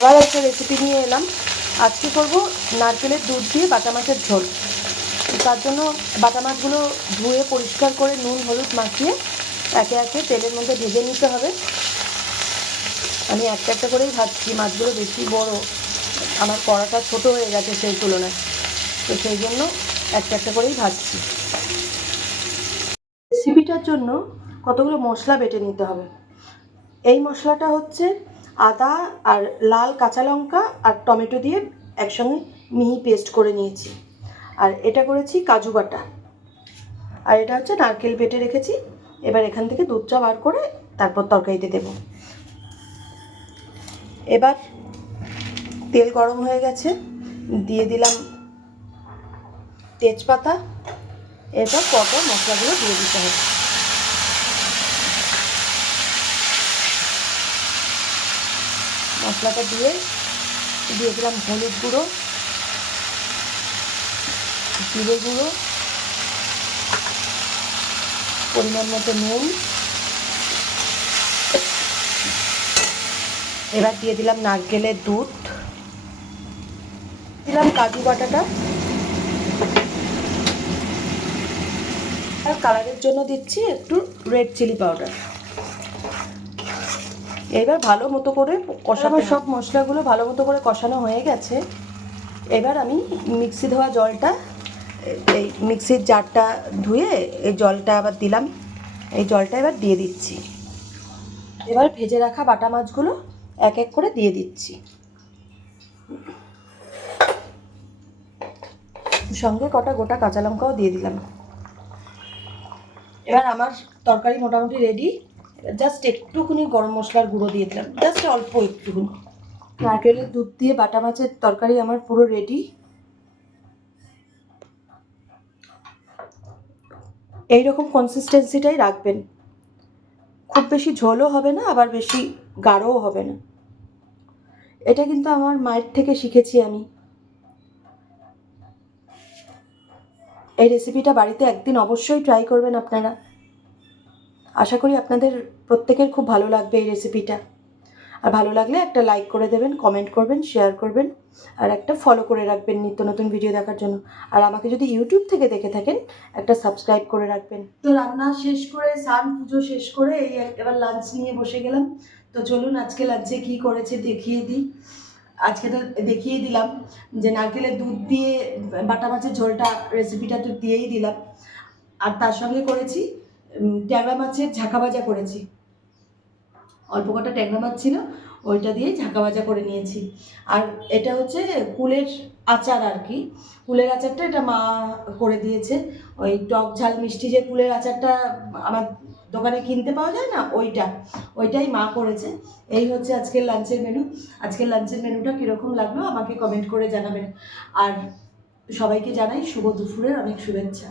আবার একটা রেসিপি নিয়ে এলাম। আজকে করব নারকেলের দুধ দিয়ে বাটা মাছের ঝোল। তার জন্য বাটা মাছগুলো ধুয়ে পরিষ্কার করে নুন হলুদ মাখিয়ে একে একে তেলের মধ্যে ভেজে নিতে হবে। আমি একটা একটা করেই ভাজছি, মাছগুলো বেশি বড়, আমার কড়াটা ছোট হয়ে গেছে সেই তুলনায়, তো সেই জন্য একটা একটা করেই ভাজছি। রেসিপিটার জন্য কতগুলো মশলা বেটে নিতে হবে। এই মশলাটা হচ্ছে আদা আর লাল কাঁচা লঙ্কা আর টমেটো দিয়ে একসঙ্গে মিহি পেস্ট করে নিয়েছি। আর এটা করেছি কাজু বাটা, আর এটা হচ্ছে নারকেল বেটে রেখেছি। এবার এখান থেকে দুধটা বার করে তারপর তরকারিতে দেব। এবার তেল গরম হয়ে গেছে, দিয়ে দিলাম তেজপাতা। এরপর পরপর মশলাগুলো দিয়ে দিতে হবে। মশলাটা দিয়ে দিলাম হলুদ গুঁড়ো, জিরে গুঁড়ো, পরিমাণ মতো নুন। এবার দিয়ে দিলাম নারকেলের দুধ, দিলাম কাজু বাটাটা, আর কালারের জন্য দিচ্ছি একটু রেড চিলি পাউডার। এবার ভালো মতো করে কষানো, সব মশলাগুলো ভালো মতো করে কষানো হয়ে গেছে। এবার আমি মিক্সি ধোয়া জলটা, এই মিক্সির জারটা ধুয়ে এই জলটা আবার দিলাম। এই জলটা এবার দিয়ে দিচ্ছি। এবার ভেজে রাখা বাটা মাছগুলো এক এক করে দিয়ে দিচ্ছি, সঙ্গে কটা গোটা কাঁচা লঙ্কাও দিয়ে দিলাম। এবার আমার তরকারি মোটামুটি রেডি। জাস্ট একটুখানি গরম মশলার গুঁড়ো দিয়ে দিলাম, জাস্ট অল্প একটুখানি। নারকেলের দুধ দিয়ে বাটা মাছের তরকারি আমার পুরো রেডি। এইরকম কনসিস্টেন্সিটাই রাখবেন, খুব বেশি ঝোলও হবে না আবার বেশি গাঢ়ও হবে না। এটা কিন্তু আমার মায়ের থেকে শিখেছি আমি। এই রেসিপিটা বাড়িতে একদিন অবশ্যই ট্রাই করবেন আপনারা। আশা করি আপনাদের প্রত্যেকের খুব ভালো লাগবে এই রেসিপিটা। আর ভালো লাগলে একটা লাইক করে দেবেন, কমেন্ট করবেন, শেয়ার করবেন, আর একটা ফলো করে রাখবেন নিত্য নতুন ভিডিও দেখার জন্য। আর আমাকে যদি ইউটিউব থেকে দেখে থাকেন একটা সাবস্ক্রাইব করে রাখবেন। তো রান্না শেষ করে, স্নান পুজো শেষ করে এই এবার লাঞ্চ নিয়ে বসে গেলাম। তো চলুন আজকে লাঞ্চে কী করেছে দেখিয়ে দিই। আজকে তো দেখিয়ে দিলাম যে নারকেলের দুধ দিয়ে বাটা মাছের ঝোলটা, রেসিপিটা তো দিয়েই দিলাম। আর তার সঙ্গে করেছি ট্যাংরা মাছের ঝাঁকা ভাজা করেছি। অল্প কটা ট্যাংরা মাছ ছিল, ওইটা দিয়ে ঝাঁকা ভাজা করে নিয়েছি। আর এটা হচ্ছে কুলের আচার আর কি। কুলের আচারটা এটা মা করে দিয়েছে। ওই টক ঝাল মিষ্টি যে কুলের আচারটা আমার দোকানে কিনতে পাওয়া যায় না, ওইটাই মা করেছে। এই হচ্ছে আজকের লাঞ্চের মেনু। আজকের লাঞ্চের মেনুটা কীরকম লাগলো আমাকে কমেন্ট করে জানাবেন। আর সবাইকে জানাই শুভ দুপুরের অনেক শুভেচ্ছা।